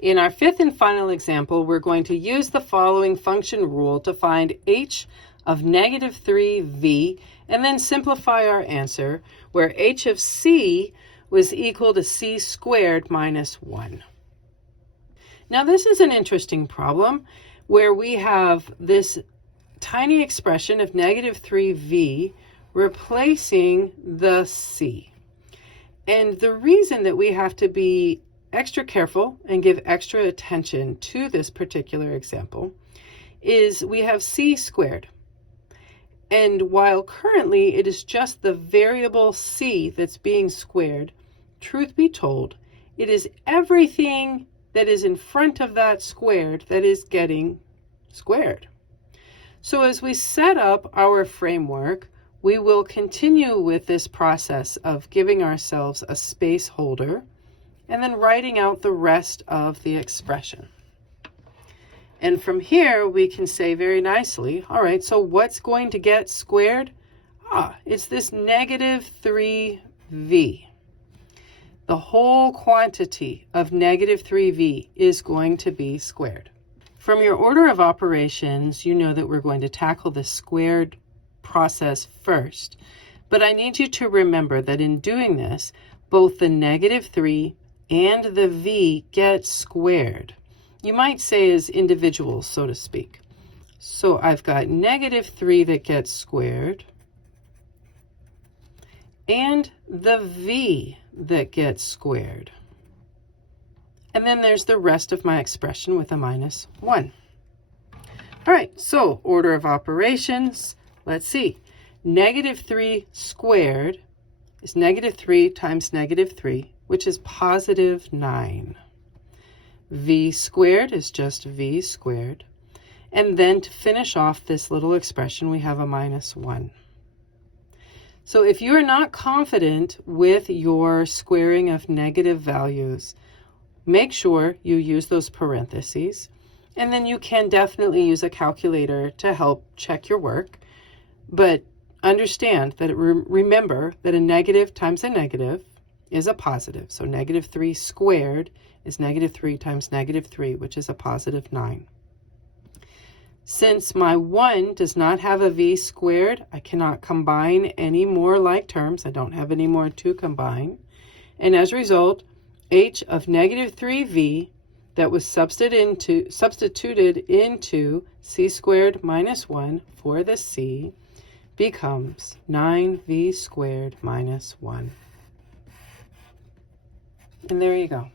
In our fifth and final example, we're going to use the following function rule to find h of negative 3v and then simplify our answer, where h of c was equal to c squared minus 1. Now this is an interesting problem where we have this tiny expression of negative 3v replacing the c. And the reason that we have to be extra careful and give extra attention to this particular example is we have c squared. And while currently it is just the variable c that's being squared, truth be told, it is everything that is in front of that squared that is getting squared. So as we set up our framework, we will continue with this process of giving ourselves a space holder and then writing out the rest of the expression. And from here, we can say very nicely, all right, so what's going to get squared? It's this negative 3v. The whole quantity of negative 3v is going to be squared. From your order of operations, you know that we're going to tackle the squared process first. But I need you to remember that in doing this, both the negative 3 and the v get squared. You might say as individuals, so to speak. So I've got negative 3 that gets squared, and the v that gets squared. And then there's the rest of my expression with a minus 1. All right, so order of operations, let's see. Negative 3 squared is negative 3 times negative 3, which is positive 9. V squared is just v squared. And then to finish off this little expression, we have a minus 1. So if you are not confident with your squaring of negative values, make sure you use those parentheses, and then you can definitely use a calculator to help check your work. But understand that remember that a negative times a negative is a positive. So negative 3 squared is negative 3 times negative 3, which is a positive 9. Since my 1 does not have a v squared, I cannot combine any more like terms. I don't have any more to combine. And as a result, h of negative 3v that was substituted into c squared minus 1 for the c becomes 9v squared minus 1. And there you go.